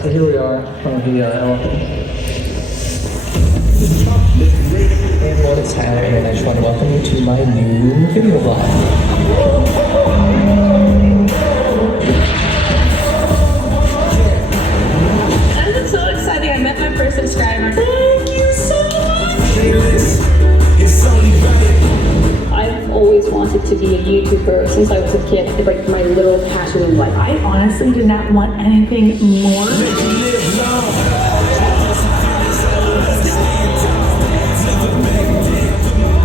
Alright, so here we are on the Allocca. Hey everyone, it's Tyler, and I just want to welcome you to my new video vlog. This is so exciting. I met my first subscriber. Thank you so much. I've always wanted to be a YouTuber since I was a kid. It's like my little passion in life. I honestly did not want anything more.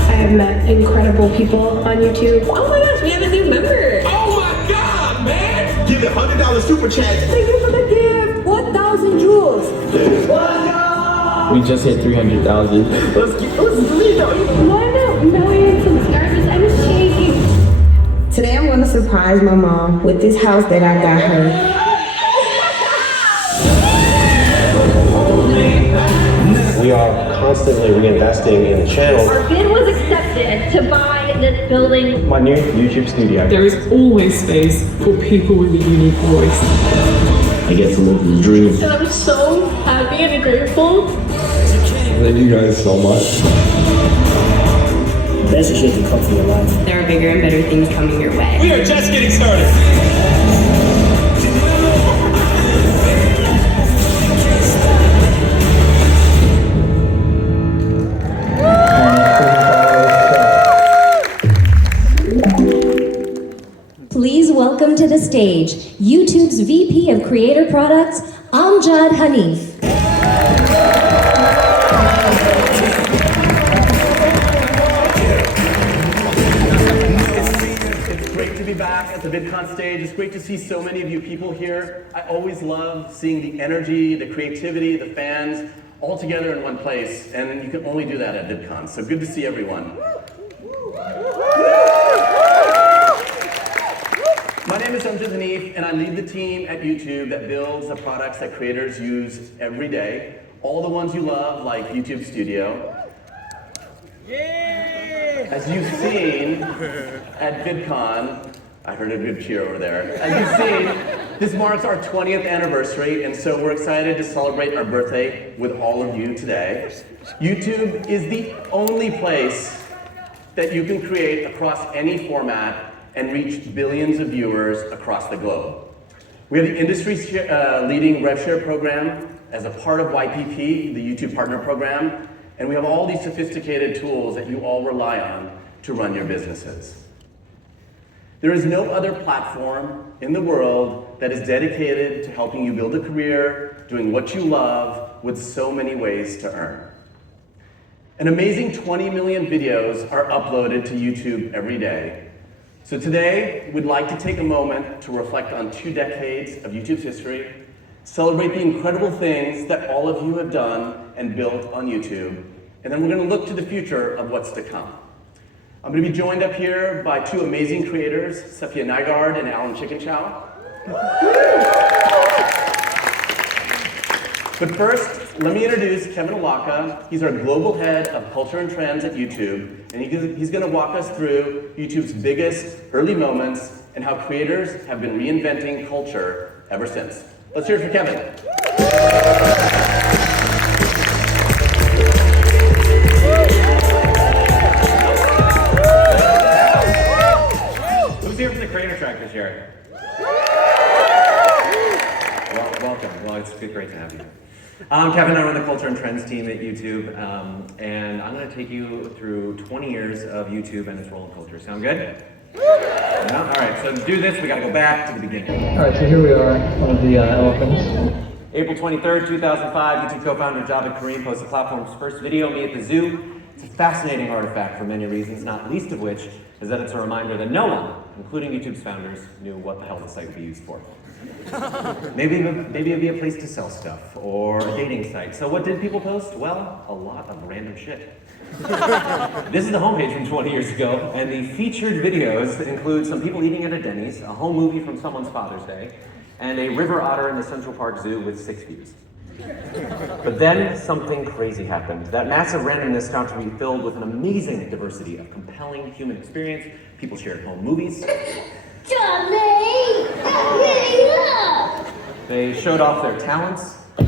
I have met incredible people on YouTube. Oh my gosh, we have a new member. Oh my God, man! Give it $100 super chat. Thank you for the gift. 1,000 jewels. We just hit 300,000. Let's read it. 1 million subscribers. I'm shaking. Today I'm going to surprise my mom with this house that I got her. We are constantly reinvesting in the channel. Our bid was accepted to buy this building. My new YouTube studio. There is always space for people with a unique voice. I get to live the dream. And I'm so happy and grateful. Thank you guys so much. Best shit can come from your life. There are bigger and better things coming your way. We are just getting started. Please welcome to the stage YouTube's VP of Creator Products, Amjad Hanif. It's great to be back at the VidCon stage. It's great to see so many of you people here. I always love seeing the energy, the creativity, the fans all together in one place, and you can only do that at VidCon. So good to see everyone. My name is Amjad Hanif, and I lead the team at YouTube that builds the products that creators use every day. All the ones you love, like YouTube Studio. As you've seen at VidCon, I heard a good cheer over there. As you've seen, this marks our 20th anniversary, and so we're excited to celebrate our birthday with all of you today. YouTube is the only place that you can create across any format and reach billions of viewers across the globe. We have the industry's leading rev share program as a part of YPP, the YouTube Partner Program, and we have all these sophisticated tools that you all rely on to run your businesses. There is no other platform in the world that is dedicated to helping you build a career, doing what you love, with so many ways to earn. An amazing 20 million videos are uploaded to YouTube every day. So today, we'd like to take a moment to reflect on 2 decades of YouTube's history, celebrate the incredible things that all of you have done and built on YouTube, and then we're going to look to the future of what's to come. I'm going to be joined up here by 2 amazing creators, Safiya Nygaard and Chow. But first, let me introduce Kevin Allocca. He's our global head of culture and trends at YouTube, and he's going to walk us through YouTube's biggest early moments and how creators have been reinventing culture ever since. Let's hear it for Kevin. Who's here from the Creator Track this year? Well, welcome. Well, it's great to have you. I'm Kevin. I run the culture and trends team at YouTube, and I'm going to take you through 20 years of YouTube and its role in culture. Sound good? Yeah? All right, so to do this, we got to go back to the beginning. Alright, so here we are on the elephants. April 23rd, 2005, YouTube co-founder Javed Karim posted the platform's first video, Me at the Zoo. It's a fascinating artifact for many reasons, not least of which is that it's a reminder that no one, including YouTube's founders, knew what the hell the site would be used for. Maybe it'd be a place to sell stuff, or a dating site. So what did people post? Well, a lot of random shit. This is the homepage from 20 years ago, and the featured videos include some people eating at a Denny's, a home movie from someone's Father's Day, and a river otter in the Central Park Zoo with 6 views. But then something crazy happened. That massive randomness found to be filled with an amazing diversity of compelling human experience. People shared home movies. Johnny! They showed off their talents. Or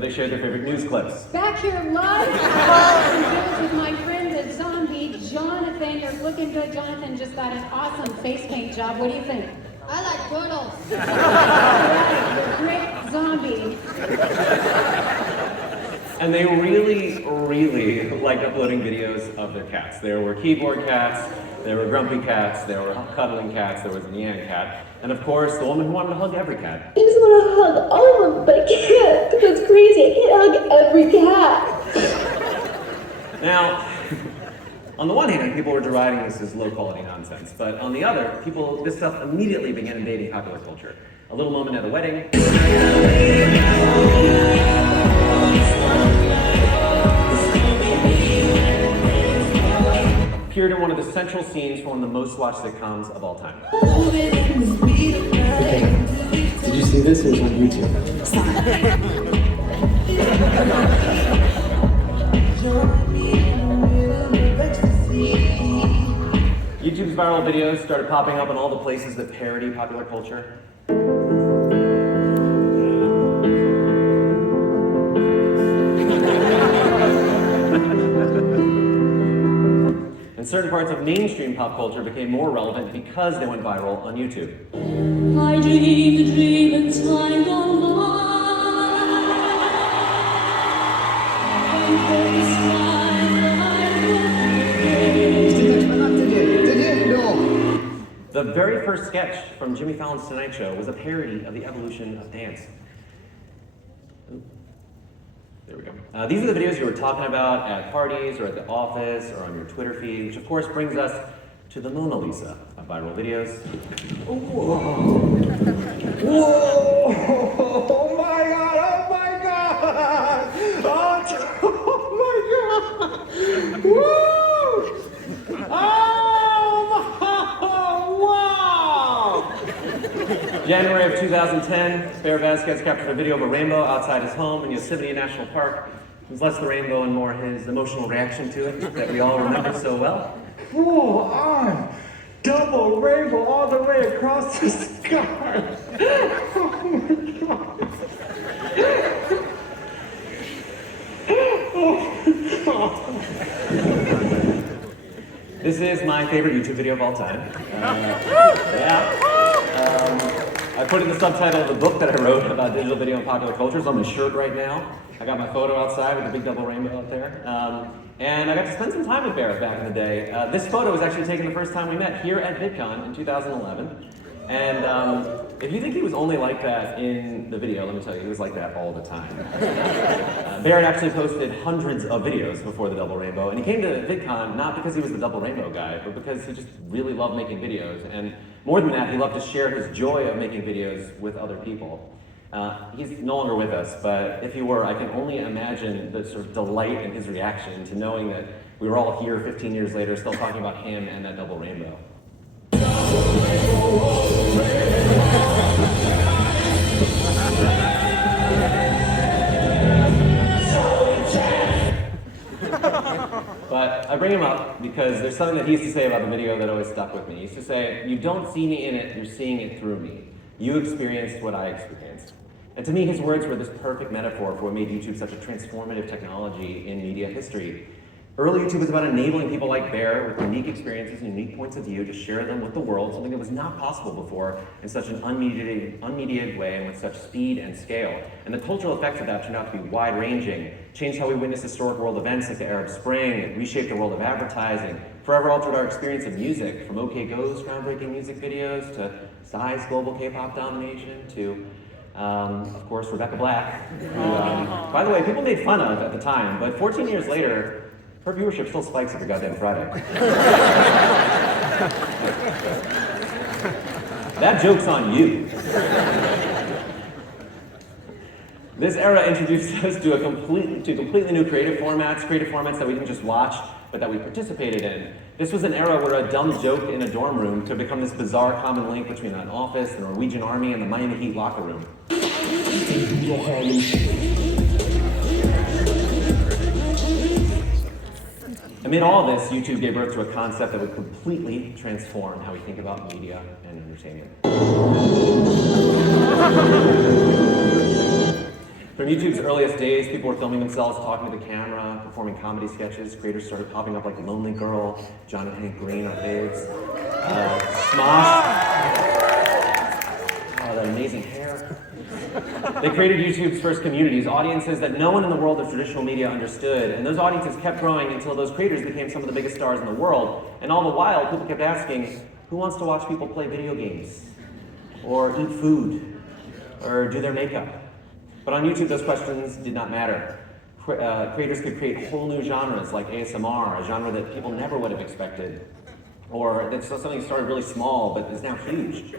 they shared their favorite news clips. Back here live with my friend the zombie, Jonathan. You're looking good. Jonathan just got an awesome face paint job. What do you think? I like turtles. Great zombie. And they really, really liked uploading videos of their cats. There were keyboard cats, there were grumpy cats, there were cuddling cats, there was a Nygaard cat, and of course, the woman who wanted to hug every cat. I just want to hug all of them, but I can't, because it's crazy. I can't hug every cat. Now, on the one hand, people were deriding this as low-quality nonsense, but on the other, this stuff immediately began invading popular culture. A little moment at a wedding. Appeared in one of the central scenes for one of the most watched sitcoms of all time. Okay. Did you see this? It was on YouTube. YouTube's viral videos started popping up in all the places that parody popular culture. And certain parts of mainstream pop culture became more relevant because they went viral on YouTube. I dreamed the dream in time gone The very first sketch from Jimmy Fallon's Tonight Show was a parody of the evolution of dance. There we go. These are the videos you were talking about at parties or at the office or on your Twitter feed, which of course brings us to the Mona Lisa of viral videos. Whoa! Whoa! Oh my God! Oh my God! Oh my God! Woo! January of 2010, Bear Vasquez captured a video of a rainbow outside his home in Yosemite National Park. It was less the rainbow and more his emotional reaction to it that we all remember so well. Full on double rainbow all the way across the sky. Oh my God. Oh my God. This is my favorite YouTube video of all time. I put in the subtitle of the book that I wrote about digital video and popular culture. It's on my shirt right now. I got my photo outside with the big double rainbow up there. And I got to spend some time with Barrett back in the day. This photo was actually taken the first time we met here at VidCon in 2011. And if you think he was only like that in the video, let me tell you, he was like that all the time. Barrett actually posted hundreds of videos before the double rainbow, and he came to VidCon not because he was the double rainbow guy, but because he just really loved making videos. And more than that, he loved to share his joy of making videos with other people. He's no longer with us, but if he were, I can only imagine the sort of delight in his reaction to knowing that we were all here 15 years later still talking about him and that double rainbow. But I bring him up because there's something that he used to say about the video that always stuck with me. He used to say, "You don't see me in it, you're seeing it through me. You experienced what I experienced." And to me, his words were this perfect metaphor for what made YouTube such a transformative technology in media history. Early YouTube was about enabling people like Bear with unique experiences and unique points of view to share them with the world, something that was not possible before in such an unmediated way and with such speed and scale. And the cultural effects of that turned out to be wide-ranging, changed how we witness historic world events like the Arab Spring, it reshaped the world of advertising, forever altered our experience of music, from OK Go's groundbreaking music videos to Psy's global K-pop domination to of course, Rebecca Black, who, by the way, people made fun of at the time, but 14 years later, her viewership still spikes every goddamn Friday. That joke's on you. This era introduced us to completely new creative formats that we didn't just watch, but that we participated in. This was an era where a dumb joke in a dorm room could become this bizarre common link between an office, the Norwegian Army, and the Miami Heat locker room. Amid all this, YouTube gave birth to a concept that would completely transform how we think about media and entertainment. From YouTube's earliest days, people were filming themselves, talking to the camera, performing comedy sketches. Creators started popping up like Lonely Girl, Jonathan Hanif Green, our faves, Smosh. Oh, that amazing hair. They created YouTube's first communities, audiences that no one in the world of traditional media understood, and those audiences kept growing until those creators became some of the biggest stars in the world. And all the while, people kept asking, who wants to watch people play video games? Or eat food? Or do their makeup? But on YouTube, those questions did not matter. Creators could create whole new genres like ASMR, a genre that people never would have expected. Or that's something that started really small, but is now huge.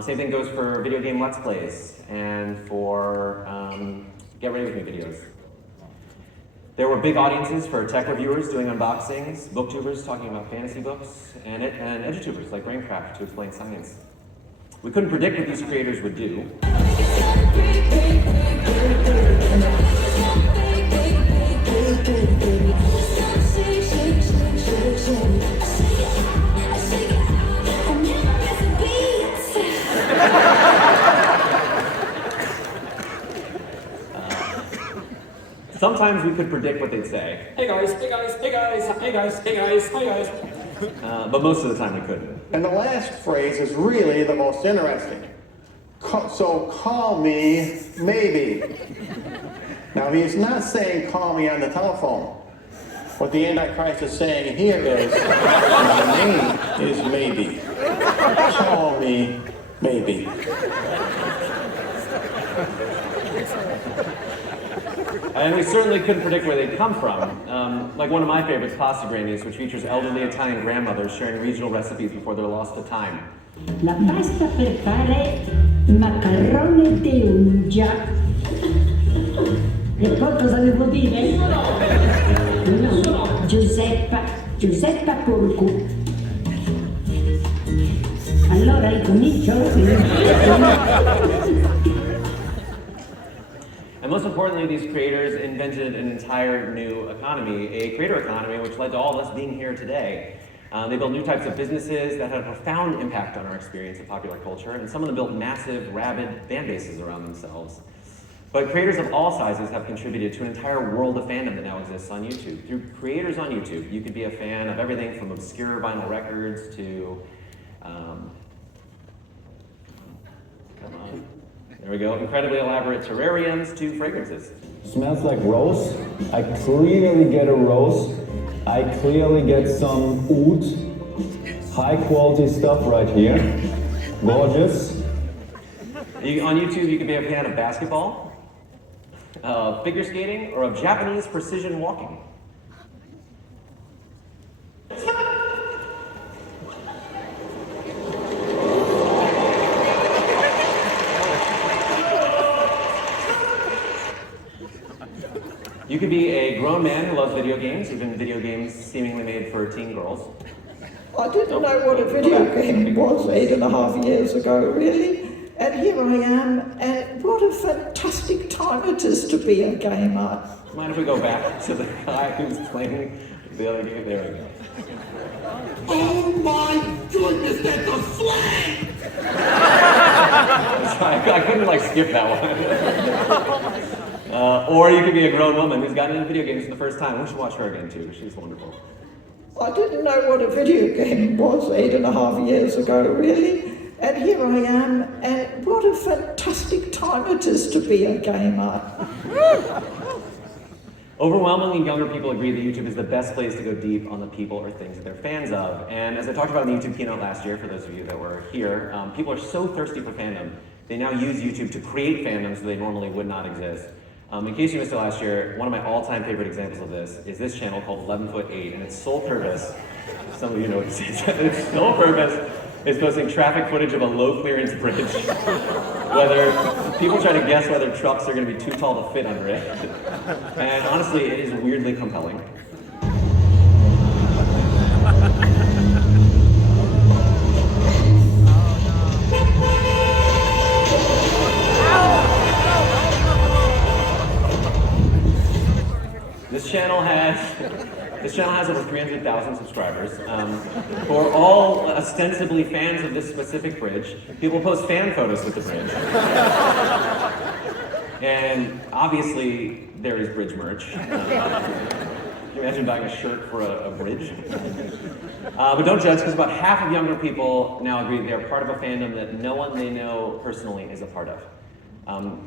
Same thing goes for video game Let's Plays and for Get Ready With Me videos. There were big audiences for tech reviewers doing unboxings, booktubers talking about fantasy books, and edutubers like Braincraft to explain science. We couldn't predict what these creators would do. Sometimes we could predict what they'd say. Hey guys, hey guys, hey guys, hey guys, hey guys, hey guys. But most of the time we couldn't. And the last phrase is really the most interesting. So call me maybe. Now he's not saying call me on the telephone. What the Antichrist is saying here is my name is maybe. Call me maybe. And we certainly couldn't predict where they'd come from. Like one of my favorites, Pasta Grannies, which features elderly Italian grandmothers sharing regional recipes before they're lost to time. La pasta per fare macarrone di ungia. E poi cosa devo dire? No, Giuseppa Porco. Allora incomincio. And most importantly, these creators invented an entire new economy, a creator economy, which led to all of us being here today. They built new types of businesses that had a profound impact on our experience of popular culture, and some of them built massive, rabid fan bases around themselves. But creators of all sizes have contributed to an entire world of fandom that now exists on YouTube. Through creators on YouTube, you could be a fan of everything from obscure vinyl records to, there we go, incredibly elaborate terrariums to fragrances. Smells like rose. I clearly get a rose. I clearly get some oud. High quality stuff right here. Gorgeous. On YouTube, you can be a fan of basketball, figure skating, or of Japanese precision walking. You could be a grown man who loves video games, even video games seemingly made for teen girls. I didn't know what a video game was 8.5 years ago, really. And here I am, and what a fantastic time it is to be a gamer. Mind if we go back to the guy who's playing the other game? There we go. Oh my goodness, that's a flag! Sorry, I couldn't like skip that one. Or you could be a grown woman who's gotten into video games for the first time. We should watch her again too. She's wonderful. I didn't know what a video game was 8.5 years ago, really. And here I am, and what a fantastic time it is to be a gamer. Overwhelmingly younger people agree that YouTube is the best place to go deep on the people or things that they're fans of. And as I talked about in the YouTube Keynote last year, for those of you that were here, people are so thirsty for fandom, they now use YouTube to create fandoms that they normally would not exist. In case you missed it last year, one of my all-time favorite examples of this is this channel called 11'8", and its sole purpose, some of you know what this is, its sole purpose is posting traffic footage of a low-clearance bridge. Whether people try to guess whether trucks are going to be too tall to fit under it. And honestly, it is weirdly compelling. This channel has over 300,000 subscribers, who are all ostensibly fans of this specific bridge. People post fan photos with the bridge. And obviously, there is bridge merch. Can you imagine buying a shirt for a bridge? But don't judge, because about half of younger people now agree they are part of a fandom that no one they know personally is a part of.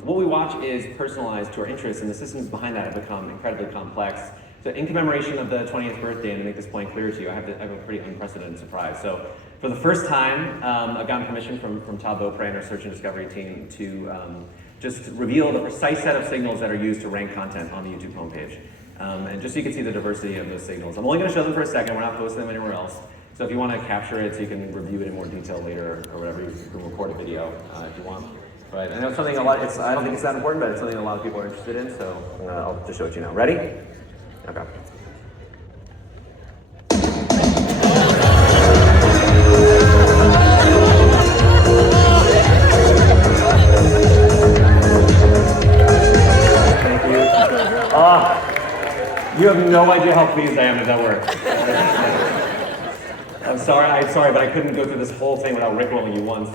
What we watch is personalized to our interests, and the systems behind that have become incredibly complex. So in commemoration of the 20th birthday, and to make this point clear to you, I have a pretty unprecedented surprise. So for the first time, I've gotten permission from Chow and our search and discovery team to just reveal the precise set of signals that are used to rank content on the YouTube homepage. And just so you can see the diversity of those signals. I'm only going to show them for a second, we're not posting them anywhere else. So if you want to capture it so you can review it in more detail later or whatever, you can record a video if you want. Right, I know it's something I don't think it's that important, but it's something a lot of people are interested in, so I'll just show it to you now. Ready? Okay. Thank you. You have no idea how pleased I am that that worked. I'm sorry, but I couldn't go through this whole thing without rickrolling you once.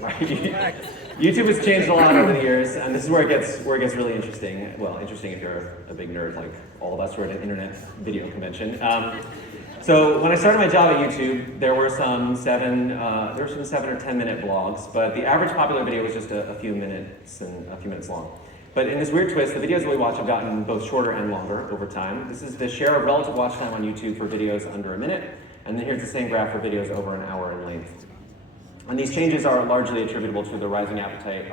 Okay. YouTube has changed a lot over the years, and this is where it gets really interesting. Well, interesting if you're a big nerd like all of us. We're at an internet video convention. So when I started my job at YouTube, there were some 7 or 10 minute vlogs, but the average popular video was just a few minutes long. But in this weird twist, the videos that we watch have gotten both shorter and longer over time. This is the share of relative watch time on YouTube for videos under a minute, and then here's the same graph for videos over an hour in length. And these changes are largely attributable to the rising appetite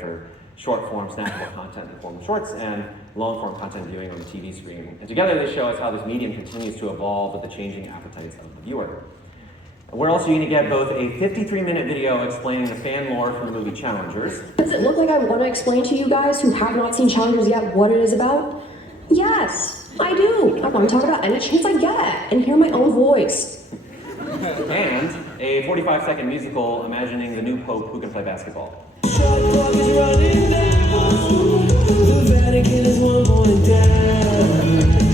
for short-form snackable content in the form of shorts and long-form content viewing on the TV screen. And together they show us how this medium continues to evolve with the changing appetites of the viewer. We're also going to get both a 53-minute video explaining the fan lore from the movie Challengers. Does it look like I want to explain to you guys who have not seen Challengers yet what it is about? Yes, I do. I want to talk about any chance I get and hear my own voice. And a 45-second musical imagining the new pope who can play basketball. The Vatican is 1 point down.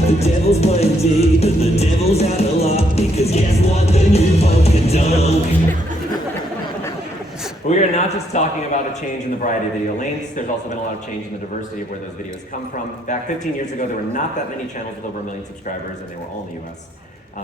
The devil's playing deep and the devil's out of luck because guess what? The new pope can dunk. We are not just talking about a change in the variety of video lengths, there's also been a lot of change in the diversity of where those videos come from. Back 15 years ago, there were not that many channels with over 1 million subscribers, and they were all in the US.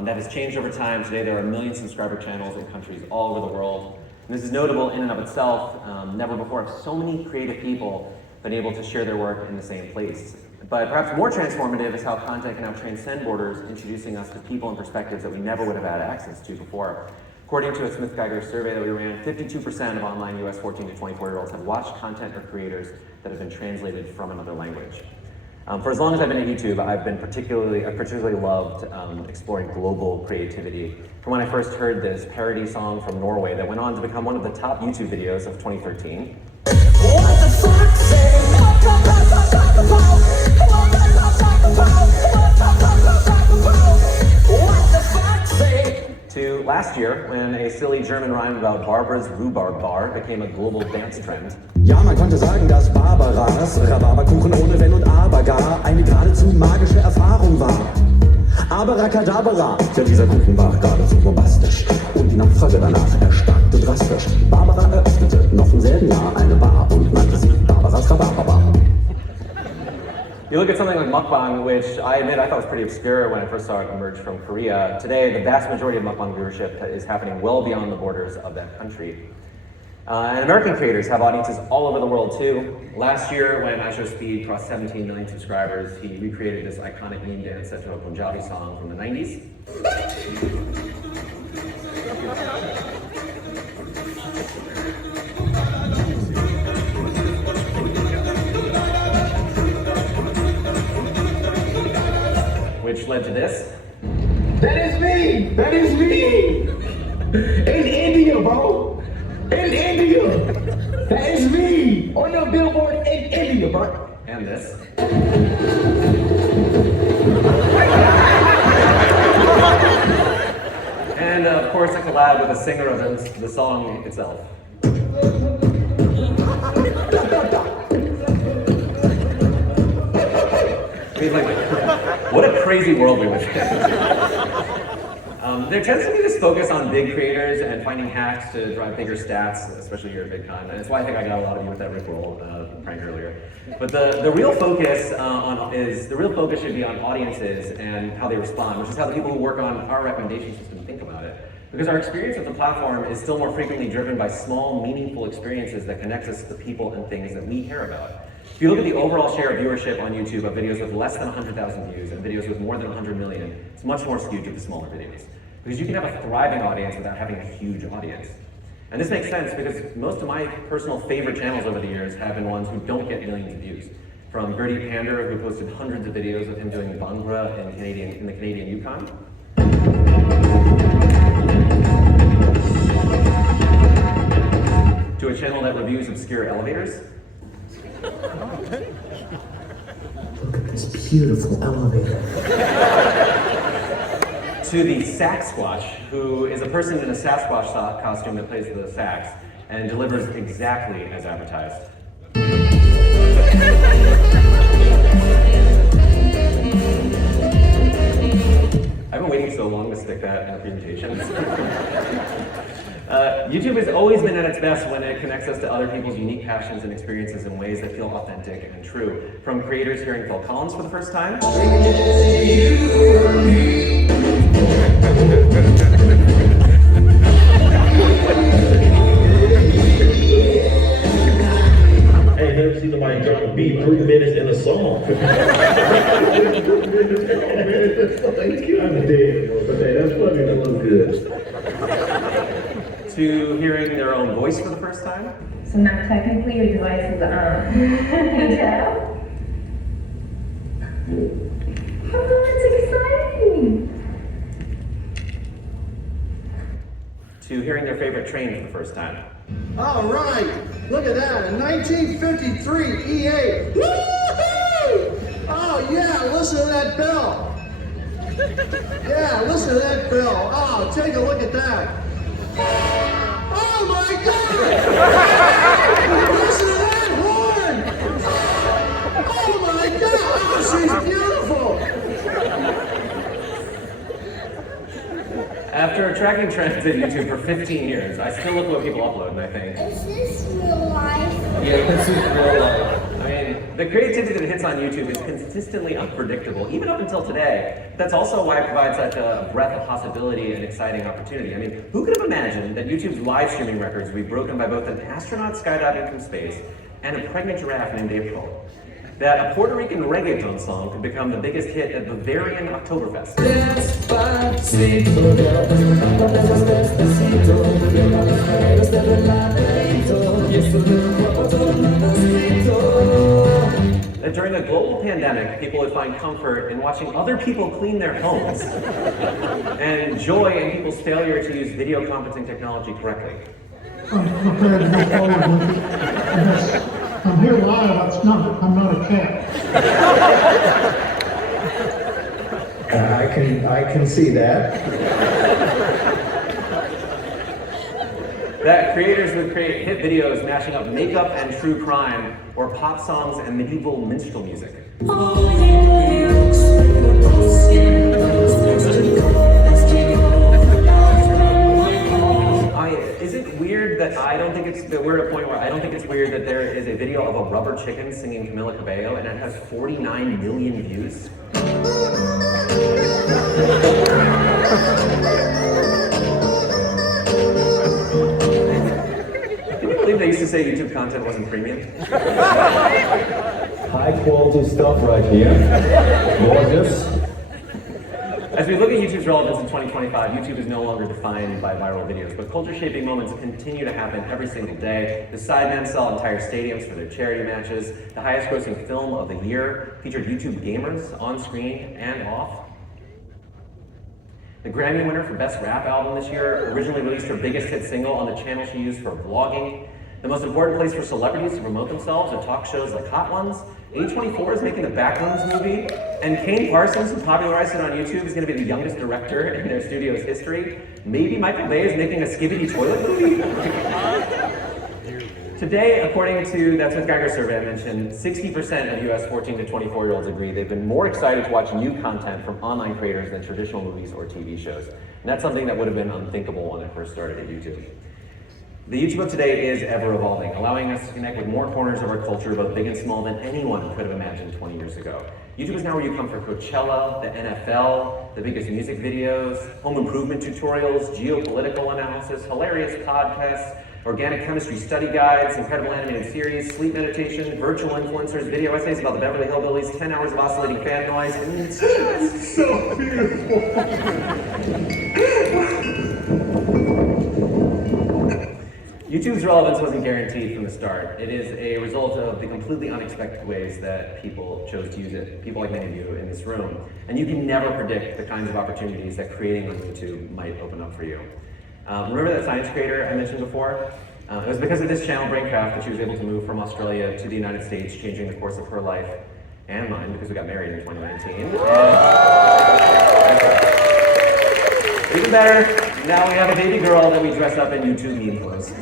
That has changed over time. Today there are 1 million subscriber channels in countries all over the world. And this is notable in and of itself. Never before have so many creative people been able to share their work in the same place. But perhaps more transformative is how content can now transcend borders, introducing us to people and perspectives that we never would have had access to before. According to a Smith-Geiger survey that we ran, 52% of online US 14 to 24-year-olds have watched content or creators that have been translated from another language. For as long as I've been at YouTube, I've particularly loved exploring global creativity. From when I first heard this parody song from Norway that went on to become one of the top YouTube videos of 2013. What the fuck say? What the fuck say? To last year, when a silly German rhyme about Barbara's Rhubarb Bar became a global dance trend. Ja, man konnte sagen, dass Barbaras Rhabarberkuchen ohne Wenn und Aber gar eine geradezu magische Erfahrung war. Abracadabra, ja dieser Kuchen war geradezu bombastisch. Und die Nachfrage danach erstarkte drastisch. Barbara eröffnete noch im selben Jahr eine Bar und nannte sie Barbaras Rhabarberbar. You look at something like mukbang, which I admit I thought was pretty obscure when I first saw it emerge from Korea. Today, the vast majority of mukbang viewership is happening well beyond the borders of that country. And American creators have audiences all over the world too. Last year, when IShowSpeed crossed 17 million subscribers, he recreated this iconic meme dance set to a Punjabi song from the 90s. Which led to this. That is me! That is me! In India, bro! In India! That is me! On your billboard in India, bro! And this. And of course a collab with a singer of the song itself. I mean, like What a crazy world we live in. There tends to be this focus on big creators and finding hacks to drive bigger stats, especially here at VidCon, and that's why I think I got a lot of you with that Rickroll prank earlier. But the real focus should be on audiences and how they respond, which is how the people who work on our recommendation system think about it. Because our experience with the platform is still more frequently driven by small, meaningful experiences that connect us to the people and things that we care about. If you look at the overall share of viewership on YouTube of videos with less than 100,000 views and videos with more than 100 million, it's much more skewed to the smaller videos. Because you can have a thriving audience without having a huge audience. And this makes sense because most of my personal favorite channels over the years have been ones who don't get millions of views. From Birdie Pander, who posted hundreds of videos of him doing Bhangra in the Canadian Yukon. To a channel that reviews obscure elevators. Look at this beautiful elevator. To the Saxsquatch, who is a person in a Sasquatch costume that plays the sax and delivers exactly as advertised. I've been waiting so long to stick that in our presentations. YouTube has always been at its best when it connects us to other people's unique passions and experiences in ways that feel authentic and true. From creators hearing Phil Collins for the first time, Hey, never seen somebody drop a beat 3 minutes in a song. I'm dead, but hey, that's funny, that looks good. to hearing their own voice for the first time. So now technically your device is on. Can you tell? Oh, that's exciting! To hearing their favorite train for the first time. All right, look at that, a 1953 E8. Woo-hoo! Oh yeah, listen to that bell. Yeah, listen to that bell. Oh, take a look at that. Oh my God! Listen to that horn! Oh my God! Oh, she's beautiful! After tracking trends at YouTube for 15 years, I still look at what people upload and I think, Is this real life? yeah, this is real life. I mean, the creativity that hits on YouTube is consistently unpredictable, even up until today. That's also why it provides such a breadth of possibility and exciting opportunity. I mean, who could have imagined that YouTube's live streaming records would be broken by both an astronaut skydiving from space and a pregnant giraffe named April? That a Puerto Rican reggaeton song could become the biggest hit at Bavarian Oktoberfest. That during a global pandemic, people would find comfort in watching other people clean their homes and joy in people's failure to use video conferencing technology correctly. I'm prepared to go forward with it. Yes. I'm here live, I'm not a cat. I can see that. That creators would create hit videos mashing up makeup and true crime, or pop songs and medieval minstrel music. Is it weird that we're at a point where I don't think it's weird that there is a video of a rubber chicken singing Camila Cabello and it has 49 million views? Can you believe they used to say YouTube content wasn't premium? High quality stuff right here. Gorgeous. As we look at YouTube's relevance in 2025, YouTube is no longer defined by viral videos, but culture-shaping moments continue to happen every single day. The Sidemen sell entire stadiums for their charity matches. The highest-grossing film of the year featured YouTube gamers on screen and off. The Grammy winner for Best Rap Album this year originally released her biggest hit single on the channel she used for vlogging. The most important place for celebrities to promote themselves are talk shows like Hot Ones. A24 is making the Backrooms movie, and Kane Parsons, who popularized it on YouTube, is going to be the youngest director in their studio's history. Maybe Michael Bay is making a Skibidi toilet movie? Today, according to that Nygaard survey I mentioned, 60% of US 14 to 24-year-olds agree they've been more excited to watch new content from online creators than traditional movies or TV shows. And that's something that would have been unthinkable when I first started at YouTube. The YouTube of today is ever evolving, allowing us to connect with more corners of our culture, both big and small, than anyone could have imagined 20 years ago. YouTube is now where you come for Coachella, the NFL, the biggest music videos, home improvement tutorials, geopolitical analysis, hilarious podcasts, organic chemistry study guides, incredible animated series, sleep meditation, virtual influencers, video essays about the Beverly Hillbillies, 10 hours of oscillating fan noise, and it's so beautiful. YouTube's relevance wasn't guaranteed from the start. It is a result of the completely unexpected ways that people chose to use it, people like many of you in this room. And you can never predict the kinds of opportunities that creating on YouTube might open up for you. Remember that science creator I mentioned before? It was because of this channel, Braincraft, that she was able to move from Australia to the United States, changing the course of her life and mine, because we got married in 2019. Even better, now we have a baby girl that we dress up in YouTube meme clothes.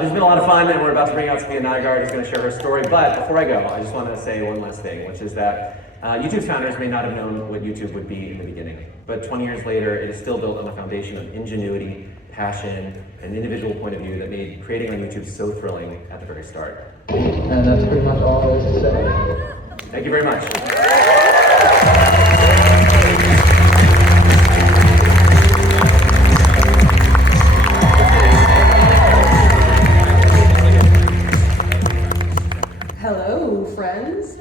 This has been a lot of fun, and we're about to bring out Safiya Nygaard, who's going to share her story. But before I go, I just want to say one last thing, which is that YouTube's founders may not have known what YouTube would be in the beginning, but 20 years later, it is still built on a foundation of ingenuity, passion, and individual point of view that made creating on YouTube so thrilling at the very start. And that's pretty much all there is to say. Thank you very much. Hello, friends.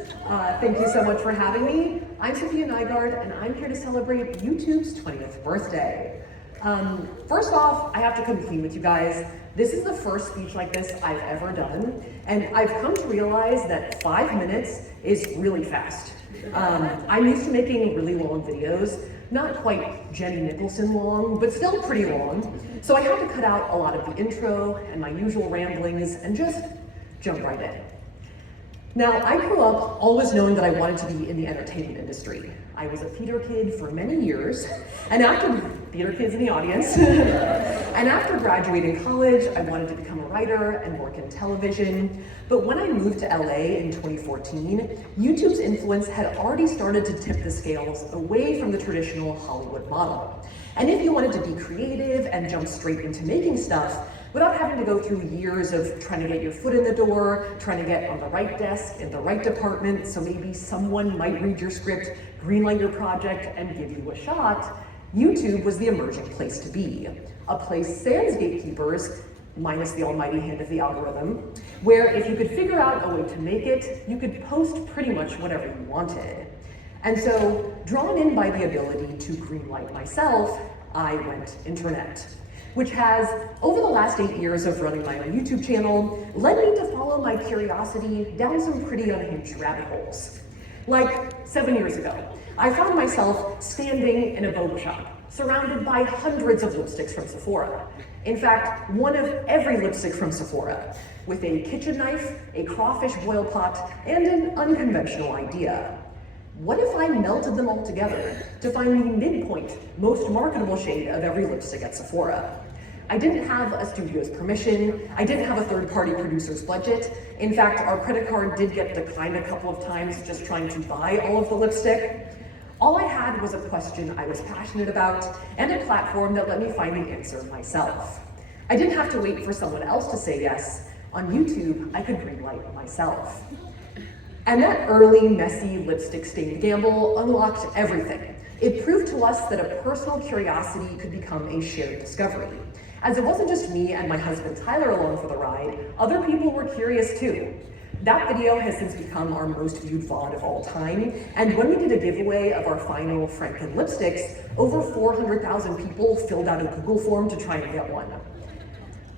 Thank you so much for having me. I'm Safiya Nygaard, and I'm here to celebrate YouTube's 20th birthday. First off, I have to complain with you guys. This is the first speech like this I've ever done, and I've come to realize that 5 minutes is really fast. I'm used to making really long videos, not quite Jenny Nicholson long, but still pretty long. So I had to cut out a lot of the intro and my usual ramblings and just jump right in. Now, I grew up always knowing that I wanted to be in the entertainment industry. I was a theater kid for many years, and after theater kids in the audience, and after graduating college, I wanted to become a writer and work in television. But when I moved to LA in 2014, YouTube's influence had already started to tip the scales away from the traditional Hollywood model. And if you wanted to be creative and jump straight into making stuff, without having to go through years of trying to get your foot in the door, trying to get on the right desk in the right department, so maybe someone might read your script, greenlight your project, and give you a shot, YouTube was the emerging place to be. A place sans gatekeepers, minus the almighty hand of the algorithm, where if you could figure out a way to make it, you could post pretty much whatever you wanted. And so, drawn in by the ability to greenlight myself, I went internet, which has, over the last 8 years of running my own YouTube channel, led me to follow my curiosity down some pretty unhinged rabbit holes. Like 7 years ago, I found myself standing in a boba shop, surrounded by hundreds of lipsticks from Sephora. In fact, one of every lipstick from Sephora, with a kitchen knife, a crawfish boil pot, and an unconventional idea. What if I melted them all together to find the midpoint, most marketable shade of every lipstick at Sephora? I didn't have a studio's permission. I didn't have a third-party producer's budget. In fact, our credit card did get declined a couple of times just trying to buy all of the lipstick. All I had was a question I was passionate about and a platform that let me find the answer myself. I didn't have to wait for someone else to say yes. On YouTube, I could greenlight myself. And that early, messy, lipstick-stained gamble unlocked everything. It proved to us that a personal curiosity could become a shared discovery. As it wasn't just me and my husband Tyler along for the ride, other people were curious too. That video has since become our most viewed VOD of all time, and when we did a giveaway of our final Franken lipsticks, over 400,000 people filled out a Google form to try and get one.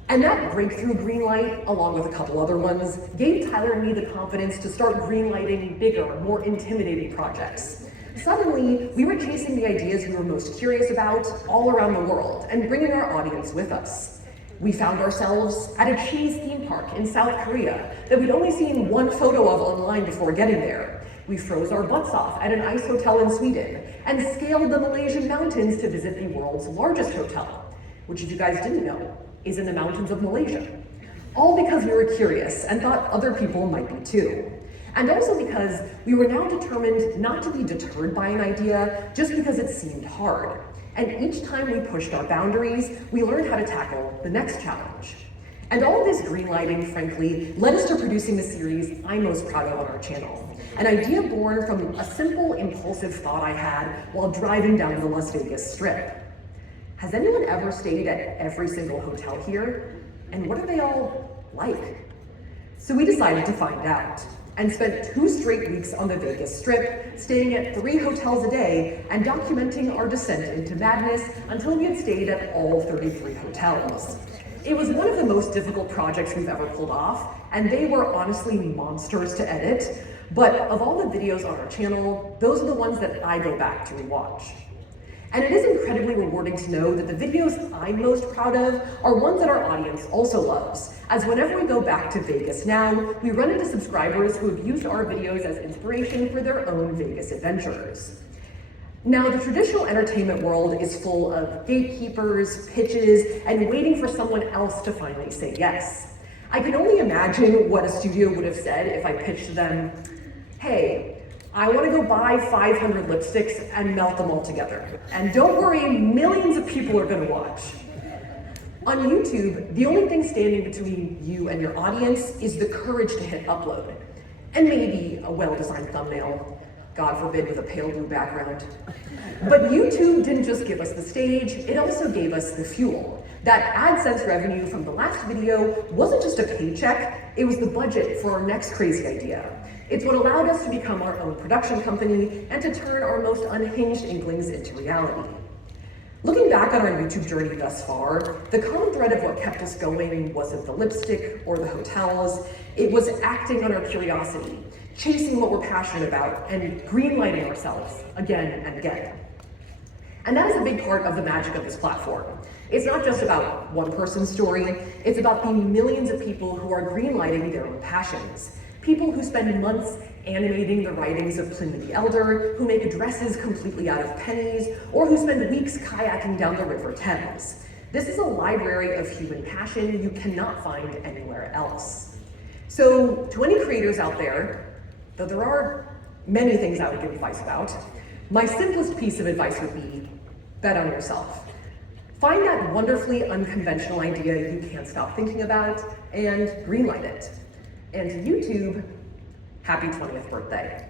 And that breakthrough greenlight, along with a couple other ones, gave Tyler and me the confidence to start greenlighting bigger, more intimidating projects. Suddenly, we were chasing the ideas we were most curious about all around the world and bringing our audience with us. We found ourselves at a cheese theme park in South Korea that we'd only seen one photo of online before getting there. We froze our butts off at an ice hotel in Sweden and scaled the Malaysian mountains to visit the world's largest hotel, which, if you guys didn't know, is in the mountains of Malaysia. All because we were curious and thought other people might be too. And also because we were now determined not to be deterred by an idea just because it seemed hard. And each time we pushed our boundaries, we learned how to tackle the next challenge. And all of this greenlighting, frankly, led us to producing the series I'm most proud of on our channel. An idea born from a simple, impulsive thought I had while driving down the Las Vegas Strip. Has anyone ever stayed at every single hotel here? And what are they all like? So we decided to find out, and spent 2 straight weeks on the Vegas Strip, staying at 3 hotels a day and documenting our descent into madness until we had stayed at all 33 hotels. It was one of the most difficult projects we've ever pulled off, and they were honestly monsters to edit, but of all the videos on our channel, those are the ones that I go back to rewatch. And it is incredibly rewarding to know that the videos I'm most proud of are ones that our audience also loves, as whenever we go back to Vegas now, we run into subscribers who have used our videos as inspiration for their own Vegas adventures. Now, the traditional entertainment world is full of gatekeepers, pitches, and waiting for someone else to finally say yes. I can only imagine what a studio would have said if I pitched them, hey, I want to go buy 500 lipsticks and melt them all together. And don't worry, millions of people are going to watch. On YouTube, the only thing standing between you and your audience is the courage to hit upload. And maybe a well-designed thumbnail, God forbid with a pale blue background. But YouTube didn't just give us the stage, it also gave us the fuel. That AdSense revenue from the last video wasn't just a paycheck, it was the budget for our next crazy idea. It's what allowed us to become our own production company and to turn our most unhinged inklings into reality. Looking back on our YouTube journey thus far, the common thread of what kept us going wasn't the lipstick or the hotels, it was acting on our curiosity, chasing what we're passionate about, and greenlighting ourselves again and again. And that is a big part of the magic of this platform. It's not just about one person's story, it's about the millions of people who are greenlighting their own passions. People who spend months animating the writings of Pliny the Elder, who make dresses completely out of pennies, or who spend weeks kayaking down the River Thames. This is a library of human passion you cannot find anywhere else. So, to any creators out there, though there are many things I would give advice about, my simplest piece of advice would be, bet on yourself. Find that wonderfully unconventional idea you can't stop thinking about, and greenlight it. And to YouTube, happy 20th birthday.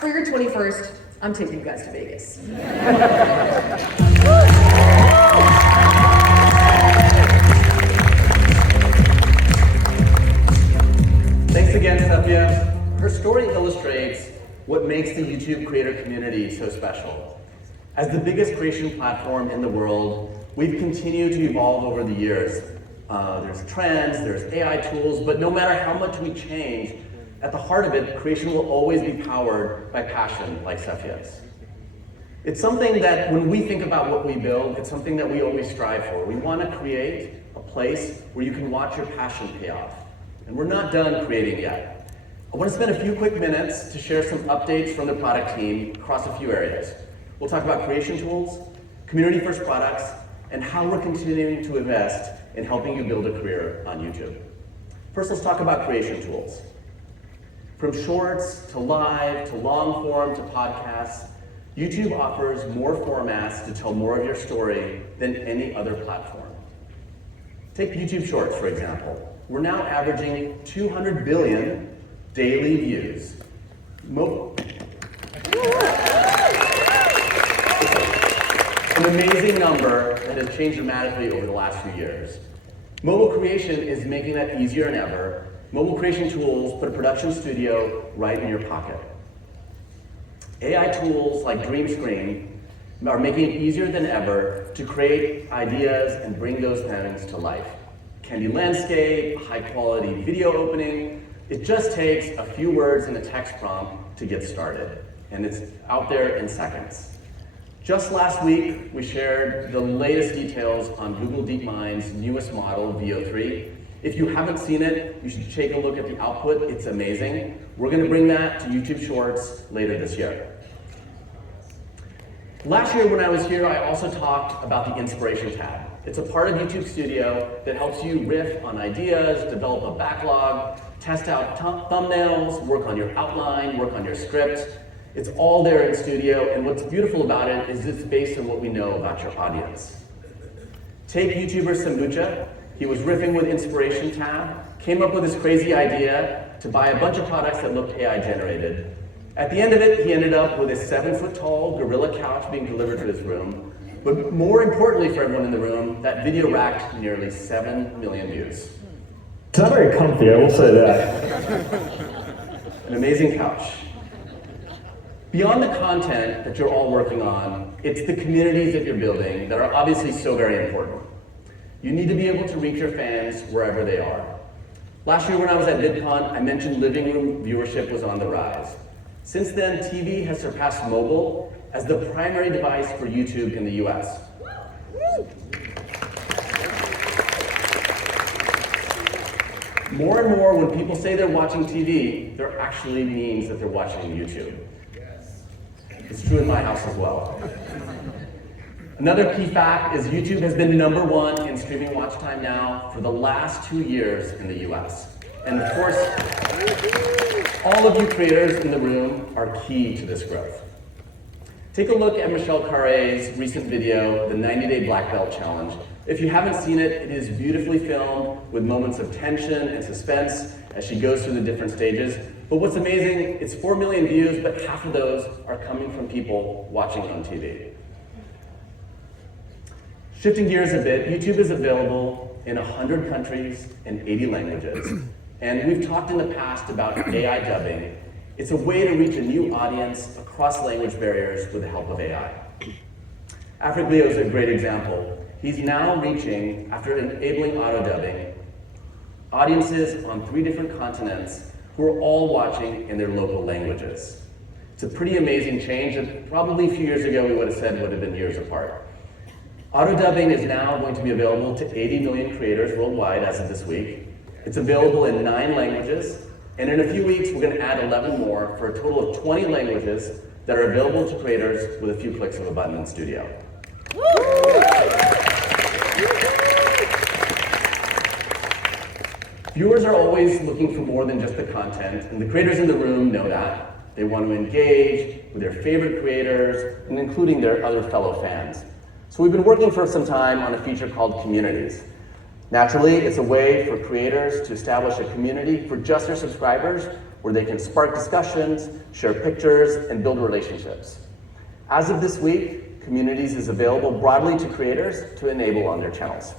For your 21st, I'm taking you guys to Vegas. Thanks again, Safiya. Her story illustrates what makes the YouTube creator community so special. As the biggest creation platform in the world, we've continued to evolve over the years. There's trends, there's AI tools, but no matter how much we change, at the heart of it, creation will always be powered by passion like Safiya's. It's something that when we think about what we build, it's something that we always strive for. We want to create a place where you can watch your passion pay off. And we're not done creating yet. I want to spend a few quick minutes to share some updates from the product team across a few areas. We'll talk about creation tools, community-first products, and how we're continuing to invest in helping you build a career on YouTube. First, let's talk about creation tools. From shorts, to live, to long form, to podcasts, YouTube offers more formats to tell more of your story than any other platform. Take YouTube Shorts, for example. We're now averaging 200 billion daily views. An amazing number that has changed dramatically over the last few years. Mobile creation is making that easier than ever. Mobile creation tools put a production studio right in your pocket. AI tools like Dream Screen are making it easier than ever to create ideas and bring those things to life. Candy landscape, high quality video opening. It just takes a few words in a text prompt to get started. And it's out there in seconds. Just last week, we shared the latest details on Google DeepMind's newest model, VO3. If you haven't seen it, you should take a look at the output. It's amazing. We're going to bring that to YouTube Shorts later this year. Last year when I was here, I also talked about the Inspiration tab. It's a part of YouTube Studio that helps you riff on ideas, develop a backlog, test out thumbnails, work on your outline, work on your script. It's all there in Studio, and what's beautiful about it is it's based on what we know about your audience. Take YouTuber Sambucha. He was riffing with Inspiration tab, came up with this crazy idea to buy a bunch of products that looked AI generated. At the end of it, he ended up with a 7-foot-tall gorilla couch being delivered to his room. But more importantly for everyone in the room, that video racked nearly 7 million views. It's not very comfy, I will say that. An amazing couch. Beyond the content that you're all working on, it's the communities that you're building that are obviously so very important. You need to be able to reach your fans wherever they are. Last year when I was at VidCon, I mentioned living room viewership was on the rise. Since then, TV has surpassed mobile as the primary device for YouTube in the US. More and more, when people say they're watching TV, there actually means that they're watching YouTube. It's true in my house as well. Another key fact is YouTube has been #1 in streaming watch time now for the last 2 years in the US. And of course, all of you creators in the room are key to this growth. Take a look at Michelle Carré's recent video, the 90-Day Black Belt Challenge. If you haven't seen it, it is beautifully filmed with moments of tension and suspense as she goes through the different stages. But what's amazing, it's 4 million views, but half of those are coming from people watching on TV. Shifting gears a bit, YouTube is available in 100 countries and 80 languages. And we've talked in the past about AI dubbing. It's a way to reach a new audience across language barriers with the help of AI. Afriglio is a great example. He's now reaching, after enabling auto-dubbing, audiences on 3 different continents who are all watching in their local languages. It's a pretty amazing change that probably a few years ago we would have said would have been years apart. Auto-dubbing is now going to be available to 80 million creators worldwide as of this week. It's available in 9 languages, and in a few weeks we're going to add 11 more for a total of 20 languages that are available to creators with a few clicks of a button in Studio. Viewers are always looking for more than just the content, and the creators in the room know that. They want to engage with their favorite creators, and including their other fellow fans. So we've been working for some time on a feature called Communities. Naturally, it's a way for creators to establish a community for just their subscribers where they can spark discussions, share pictures, and build relationships. As of this week, Communities is available broadly to creators to enable on their channels.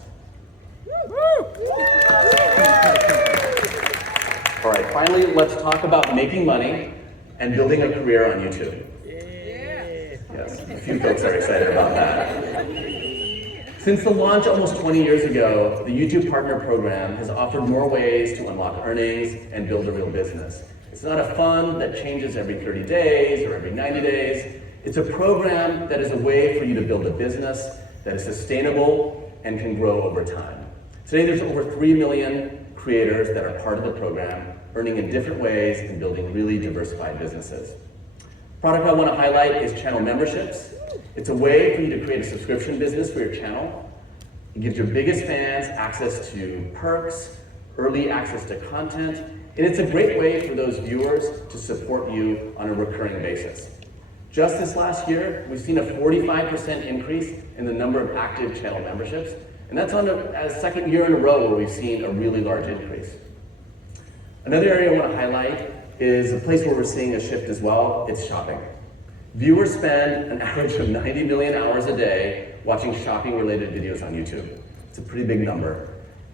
All right, finally, let's talk about making money and building a career on YouTube. Yes, a few folks are excited about that. Since the launch almost 20 years ago, the YouTube Partner Program has offered more ways to unlock earnings and build a real business. It's not a fund that changes every 30 days or every 90 days. It's a program that is a way for you to build a business that is sustainable and can grow over time. Today, there's over 3 million creators that are part of the program, earning in different ways and building really diversified businesses. Product I want to highlight is channel memberships. It's a way for you to create a subscription business for your channel. It gives your biggest fans access to perks, early access to content, and it's a great way for those viewers to support you on a recurring basis. Just this last year, we've seen a 45% increase in the number of active channel memberships, and that's on a second year in a row where we've seen a really large increase. Another area I want to highlight is a place where we're seeing a shift as well. It's shopping. Viewers spend an average of 90 million hours a day watching shopping-related videos on YouTube. It's a pretty big number.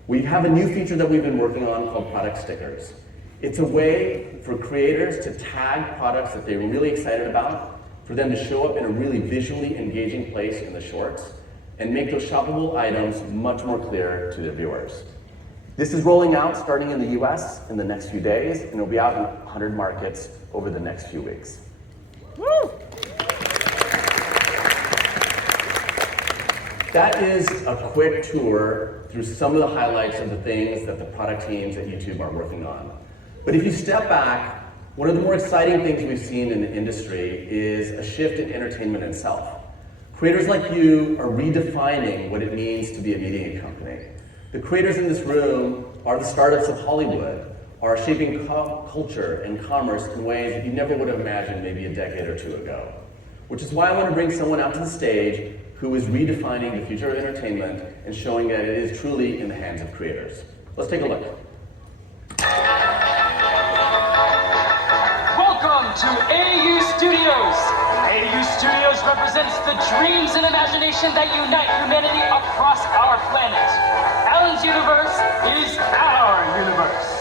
We have a new feature that we've been working on called product stickers. It's a way for creators to tag products that they're really excited about, for them to show up in a really visually engaging place in the shorts, and make those shoppable items much more clear to their viewers. This is rolling out starting in the US in the next few days, and it'll be out in 100 markets over the next few weeks. Woo! That is a quick tour through some of the highlights of the things that the product teams at YouTube are working on. But if you step back, one of the more exciting things we've seen in the industry is a shift in entertainment itself. Creators like you are redefining what it means to be a media company. The creators in this room are the startups of Hollywood, are shaping culture and commerce in ways that you never would have imagined maybe a decade or two ago. Which is why I want to bring someone out to the stage who is redefining the future of entertainment and showing that it is truly in the hands of creators. Let's take a look. Welcome to AU Studios. AU Studios represents the dreams and imagination that unite humanity across our planet. Alan's universe is our universe.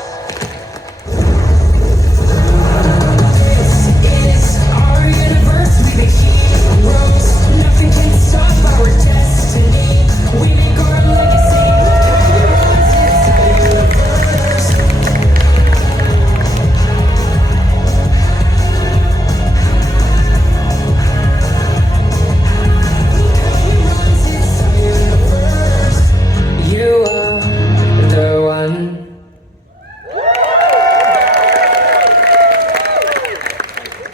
It's our universe, we make heroes. Nothing can stop our destiny. We make our legacy. It's our universe. You are the one.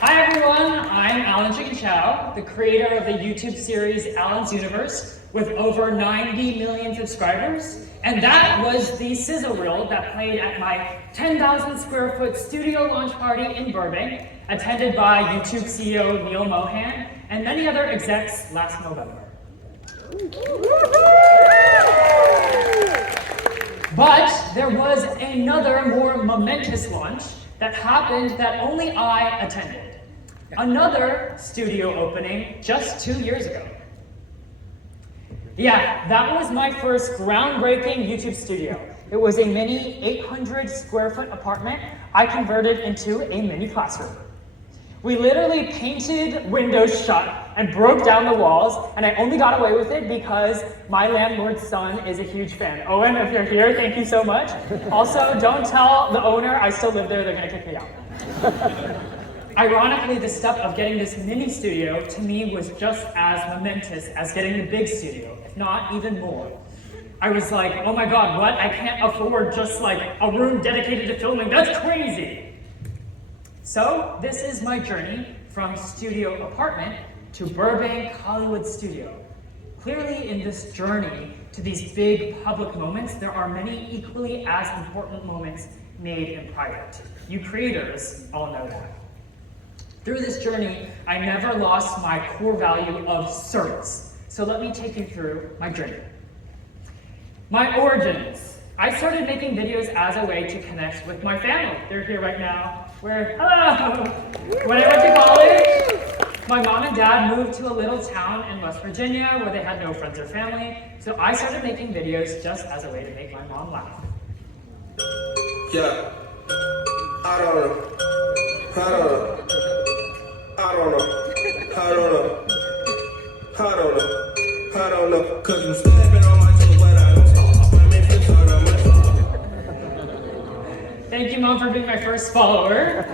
Hi everyone, I'm Chikin Chow, the creator of the YouTube series Alan's Universe, with over 90 million subscribers. And that was the sizzle reel that played at my 10,000 square foot studio launch party in Burbank, attended by YouTube CEO Neil Mohan and many other execs last November. But there was another more momentous launch that happened that only I attended. Another studio opening just 2 years ago. Yeah, that was my first groundbreaking YouTube studio. It was a mini 800 square foot apartment I converted into a mini classroom. We literally painted windows shut and broke down the walls, and I only got away with it because my landlord's son is a huge fan. Owen, if you're here, thank you so much. Also, don't tell the owner I still live there, they're gonna kick me out. Ironically, the step of getting this mini studio to me was just as momentous as getting the big studio, if not even more. I was like, oh my God, what? I can't afford just like a room dedicated to filming, that's crazy. So this is my journey from studio apartment to Burbank Hollywood studio. Clearly in this journey to these big public moments, there are many equally as important moments made in private. You creators all know that. Through this journey, I never lost my core value of service. So let me take you through my journey. My origins. I started making videos as a way to connect with my family. They're here right now. Hello! When I went to college, my mom and dad moved to a little town in West Virginia where they had no friends or family. So I started making videos just as a way to make my mom laugh. Yeah, I don't know. I don't know. I don't know. I don't know. I don't know. I don't know. Cause you stepping on my toes, but I don't stop. I make flips out of my Thank you, Mom, for being my first follower.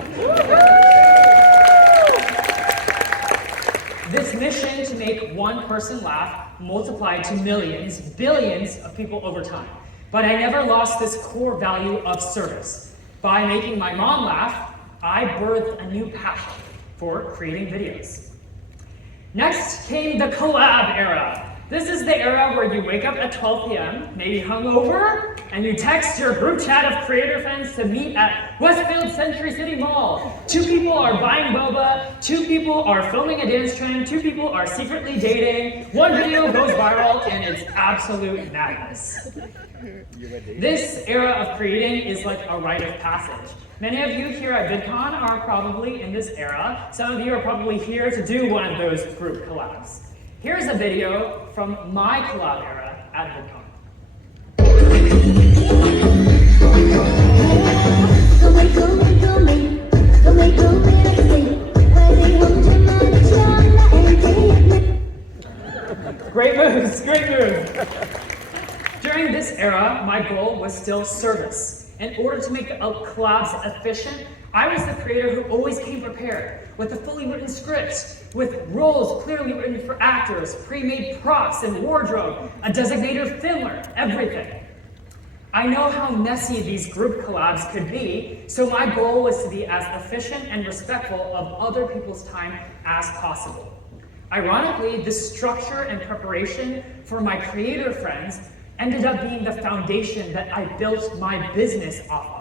This mission to make one person laugh multiplied to millions, billions of people over time. But I never lost this core value of service. By making my mom laugh, I birthed a new passion for creating videos. Next came the collab era. This is the era where you wake up at 12 p.m., maybe hungover, and you text your group chat of creator friends to meet at Westfield Century City Mall. 2 people are buying boba, 2 people are filming a dance trend, 2 people are secretly dating, 1 video goes viral, and it's absolute madness. This era of creating is like a rite of passage. Many of you here at VidCon are probably in this era. Some of you are probably here to do one of those group collabs. Here's a video from my collab era at VidCon. Great moves, great moves. During this era, my goal was still service. In order to make the collabs efficient, I was the creator who always came prepared, with a fully written script, with roles clearly written for actors, pre-made props and wardrobe, a designated filmer, everything. I know how messy these group collabs could be, so my goal was to be as efficient and respectful of other people's time as possible. Ironically, the structure and preparation for my creator friends ended up being the foundation that I built my business off of.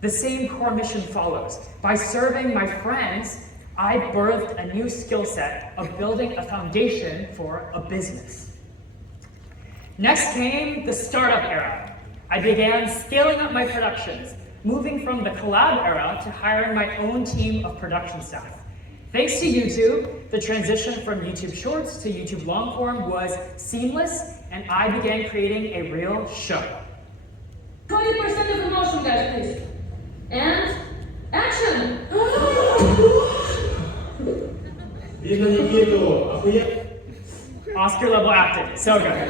The same core mission follows. By serving my friends, I birthed a new skill set of building a foundation for a business. Next came the startup era. I began scaling up my productions, moving from the collab era to hiring my own team of production staff. Thanks to YouTube, the transition from YouTube Shorts to YouTube Longform was seamless, and I began creating a real show. 20% of the motion, guys, please. And action! Oscar level acting, so good.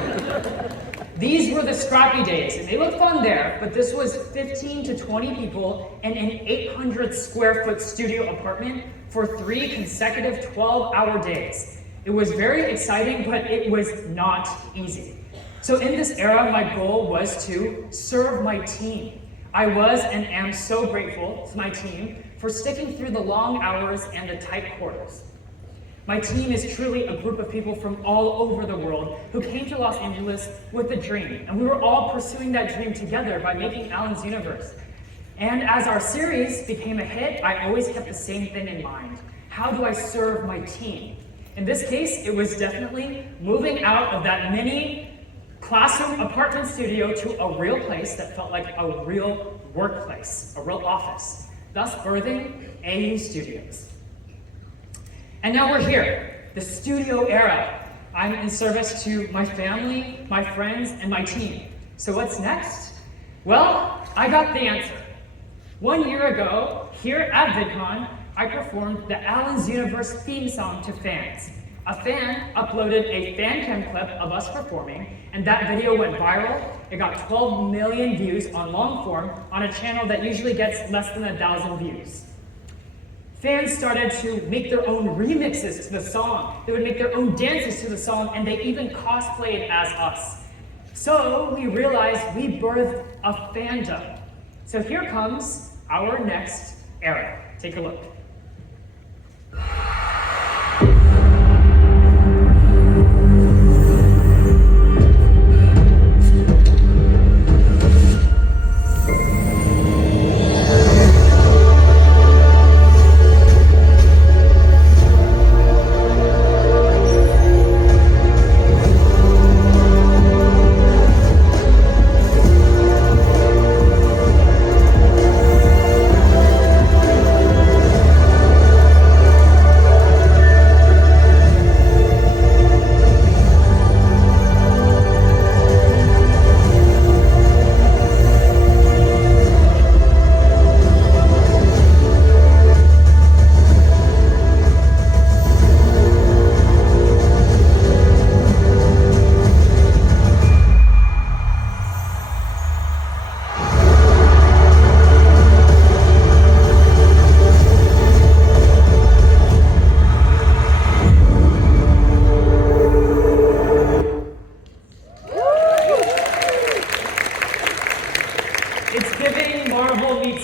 These were the scrappy days, and they looked fun there, but this was 15 to 20 people in an 800 square foot studio apartment for 3 consecutive 12-hour days. It was very exciting, but it was not easy. So in this era, my goal was to serve my team. I was and am so grateful to my team for sticking through the long hours and the tight quarters. My team is truly a group of people from all over the world who came to Los Angeles with a dream, and we were all pursuing that dream together by making Alan's Universe. And as our series became a hit, I always kept the same thing in mind. How do I serve my team? In this case, it was definitely moving out of that mini classroom apartment studio to a real place that felt like a real workplace, a real office, thus birthing AU Studios. And now we're here, the studio era. I'm in service to my family, my friends, and my team. So what's next? Well, I got the answer. 1 year ago, here at VidCon, I performed the Alan's Universe theme song to fans. A fan uploaded a fan cam clip of us performing, and that video went viral. It got 12 million views on long form on a channel that usually gets less than 1,000 views. Fans started to make their own remixes to the song. They would make their own dances to the song, and they even cosplayed as us. So we realized we birthed a fandom. So here comes our next era. Take a look.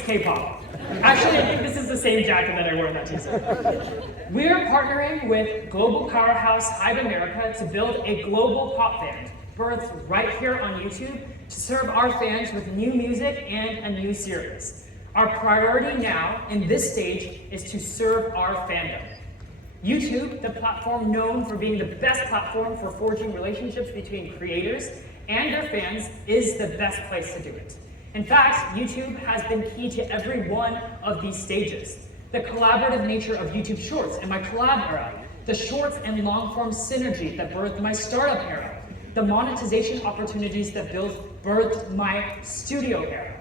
K-pop. Actually, I think this is the same jacket that I wore in that teaser. We're partnering with global powerhouse Hype America to build a global pop band, birthed right here on YouTube, to serve our fans with new music and a new series. Our priority now, in this stage, is to serve our fandom. YouTube, the platform known for being the best platform for forging relationships between creators and their fans, is the best place to do it. In fact, YouTube has been key to every one of these stages. The collaborative nature of YouTube Shorts and my collab era, the shorts and long-form synergy that birthed my startup era, the monetization opportunities that birthed my studio era.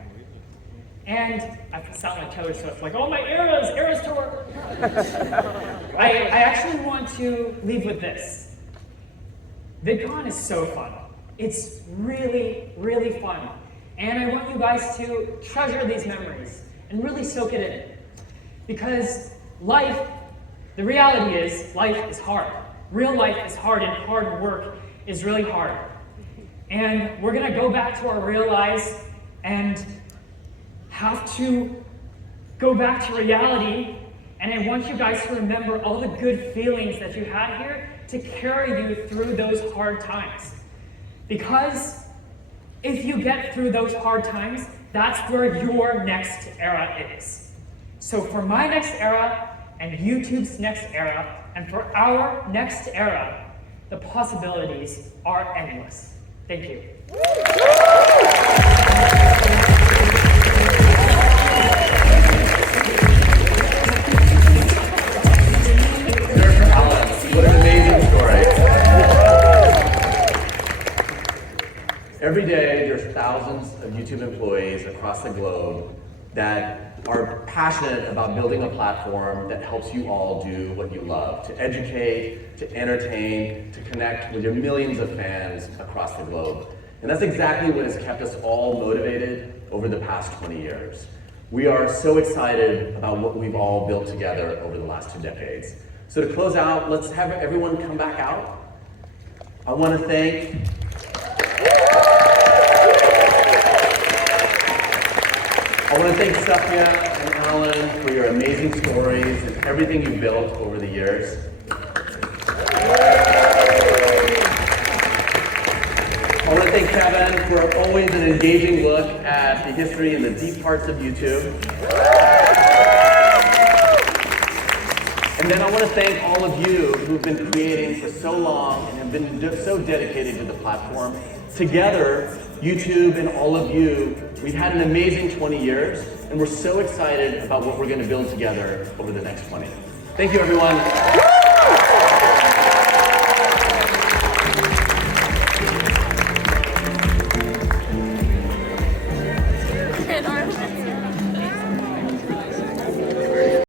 And I sound like Taylor Swift, like, oh, my Eras tour. I actually want to leave with this. VidCon is so fun. It's really, really fun. And I want you guys to treasure these memories and really soak it in. Because the reality is, life is hard. Real life is hard, and hard work is really hard. And we're gonna go back to our real lives and have to go back to reality. And I want you guys to remember all the good feelings that you had here to carry you through those hard times. Because if you get through those hard times, that's where your next era is. So for my next era, and YouTube's next era, and for our next era, the possibilities are endless. Thank you. What an amazing story. Every day, there's thousands of YouTube employees across the globe that are passionate about building a platform that helps you all do what you love, to educate, to entertain, to connect with your millions of fans across the globe. And that's exactly what has kept us all motivated over the past 20 years. We are so excited about what we've all built together over the last 2 decades. So to close out, let's have everyone come back out. I want to thank Safiya and Alan for your amazing stories and everything you've built over the years. I want to thank Kevin for always an engaging look at the history and the deep parts of YouTube. And then I want to thank all of you who've been creating for so long and have been so dedicated to the platform. Together, YouTube and all of you, we've had an amazing 20 years, and we're so excited about what we're going to build together over the next 20. Thank you, everyone.